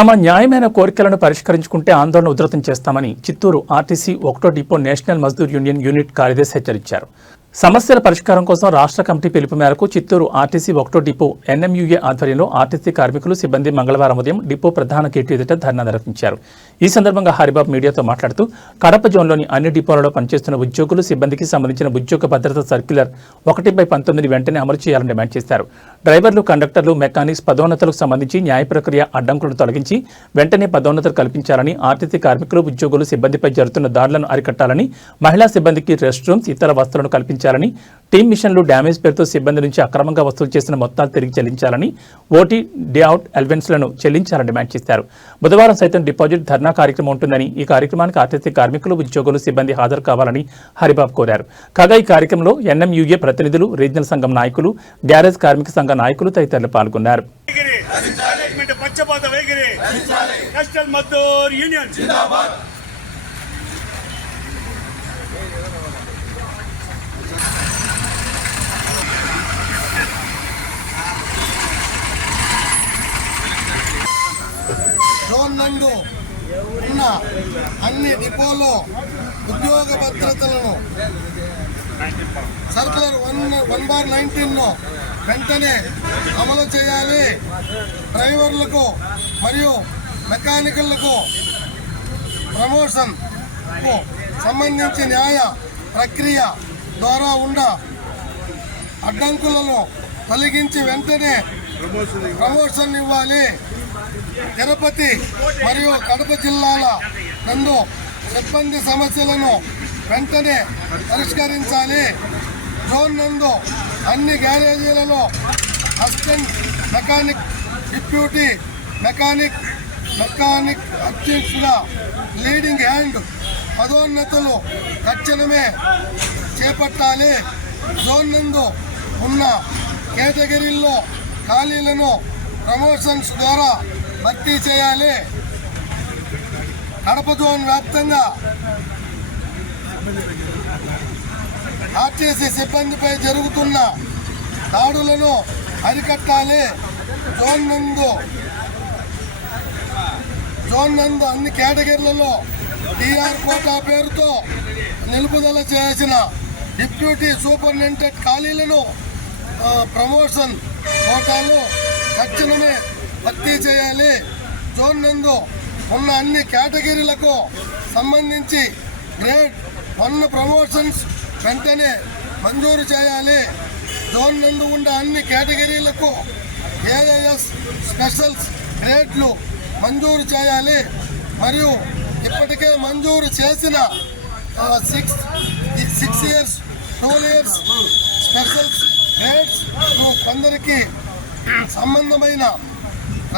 తమ న్యాయమైన కోరికలను పరిష్కరించుకుంటే ఆందోళన ఉధృతం చేస్తామని చిత్తూరు ఆర్టీసీ 1వ depot national Mazdoor union unit కార్యదర్శి హెచ్చరించారు. సమస్యల పరిష్కారం కోసం రాష్ట్ర కమిటీ పిలుపు మేరకు చిత్తూరు ఆర్టీసీ 1వ డిపో ఎన్ఎంయూఏ ఆధ్వర్యంలో ఆర్టీసీ కార్మికులు సిబ్బంది మంగళవారం ఉదయం డిపో ప్రధాన గేటు ఎదుట ధర్నా నిర్వహించారు. ఈ సందర్భంగా హరిబాబు మీడియాతో మాట్లాడుతూ కడప జోన్లోని అన్ని డిపోలలో పనిచేస్తున్న ఉద్యోగులు సిబ్బందికి సంబంధించిన ఉద్యోగ భద్రత సర్క్యులర్ 1/19 వెంటనే అమలు చేయాలని డిమాండ్ చేశారు. డ్రైవర్లు, కండక్టర్లు, మెకానిక్స్ పదోన్నతులకు సంబంధించి న్యాయ ప్రక్రియ అడ్డంకులను తొలగించి వెంటనే పదోన్నతులు కల్పించాలని, ఆర్టీసీ కార్మికులు, ఉద్యోగులు సిబ్బందిపై జరుగుతున్న దాడులను అరికట్టాలని, మహిళా సిబ్బందికి రెస్ట్ రూమ్స్, ఇతర వసతులను కల్పించాలని, టీమ్ మిషన్లు డ్యామేజ్ పేరుతో సిబ్బంది నుంచి అక్రమంగా వసూలు చేసిన మొత్తాలు తిరిగి చెల్లించాలని, ఓటీ, డే అవుట్ అలవెన్స్లను చెల్లించాలని డిమాండ్ చేశారు. బుధవారం సైతం డిపాజిట్ ధర్నా కార్యక్రమం ఉంటుందని, ఈ కార్యక్రమానికి ఆర్టీసీ కార్మికులు, ఉద్యోగులు, సిబ్బంది హాజరు కావాలని హరిబాబు కోరారు. కాగా ఈ కార్యక్రమంలో ఎన్ఎంయూఏ ప్రతినిధులు, రీజనల్ సంఘం నాయకులు, గ్యారేజ్ కార్మిక సంఘ నాయకులు తదితరులు పాల్గొన్నారు. జోన్ నందు ఉన్న అన్ని డిపోలో ఉద్యోగ భద్రతలను సర్కులర్ 1/19 వెంటనే అమలు చేయాలి. డ్రైవర్లకు మరియు మెకానికల్లకు ప్రమోషన్కు సంబంధించి న్యాయ ప్రక్రియ ద్వారా ఉన్న అడ్డంకులను తొలగించి వెంటనే ప్రమోషన్ ఇవ్వాలి. తిరుపతి మరియు కడప జిల్లాల నందు సిబ్బంది సమస్యలను వెంటనే పరిష్కరించాలి. జోన్ నందు అన్ని గ్యారేజీలలో అసిస్టెంట్ మెకానిక్, డిప్యూటీ మెకానిక్ అధ్యక్షుల లీడింగ్ హ్యాండ్ పదోన్నతులు తక్షణమే చేపట్టాలి. జోన్ నందు ఉన్న కేటగిరీల్లో ఖాళీలను ప్రమోషన్స్ ద్వారా భర్తీ చేయాలి. కడప జోన్ వ్యాప్తంగా ఆర్టీసీ సిబ్బందిపై జరుగుతున్న దాడులను అరికట్టాలి. జోన్ నందు అన్ని కేటగిరీలలో టీఆర్ కోటా పేరుతో నిలుపుదల చేసిన డిప్యూటీ సూపరింటెండెంట్ ఖాళీలను ప్రమోషన్ కోటాలు తక్షణమే భర్తీ చేయాలి. జోన్ నందు ఉన్న అన్ని కేటగిరీలకు సంబంధించి గ్రేడ్ 1 ప్రమోషన్స్ వెంటనే మంజూరు చేయాలి. జోన్ నందు ఉన్న అన్ని కేటగిరీలకు ఏఐఎస్ స్పెషల్స్ గ్రేడ్లు మంజూరు చేయాలి. మరియు ఇప్పటికే మంజూరు చేసిన 6 ఇయర్స్ 12 ఇయర్స్ స్పెషల్స్ గ్రేడ్స్ కొందరికి సంబంధమైన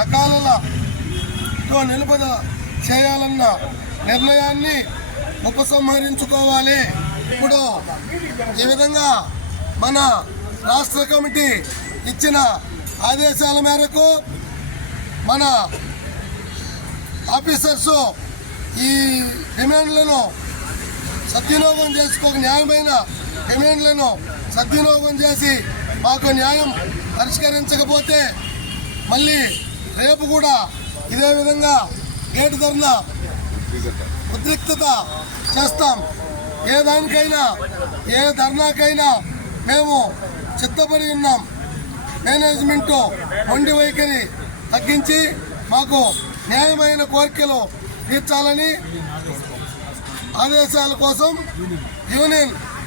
రకాలతో నిలుపుదల చేయాలన్న నిర్ణయాన్ని ఉపసంహరించుకోవాలి. ఇప్పుడు ఈ విధంగా మన రాష్ట్ర కమిటీ ఇచ్చిన ఆదేశాల మేరకు మన ఆఫీసర్స్ ఈ డిమాండ్లను సద్వినియోగం న్యాయమైన డిమాండ్లను సద్వినియోగం చేసి మాకు న్యాయం పరిష్కరించకపోతే మళ్ళీ రేపు కూడా ఇదే విధంగా గేటు ధర్నా ఉద్రిక్తత చేస్తాం. ఏ దానికైనా ఏ ధర్నాకైనా మేము సిద్ధపడి ఉన్నాం. మేనేజ్మెంటు మొండి వైఖరి తగ్గించి మాకు న్యాయమైన కోరికలు తీర్చాలని ఆదేశాల కోసం యూనియన్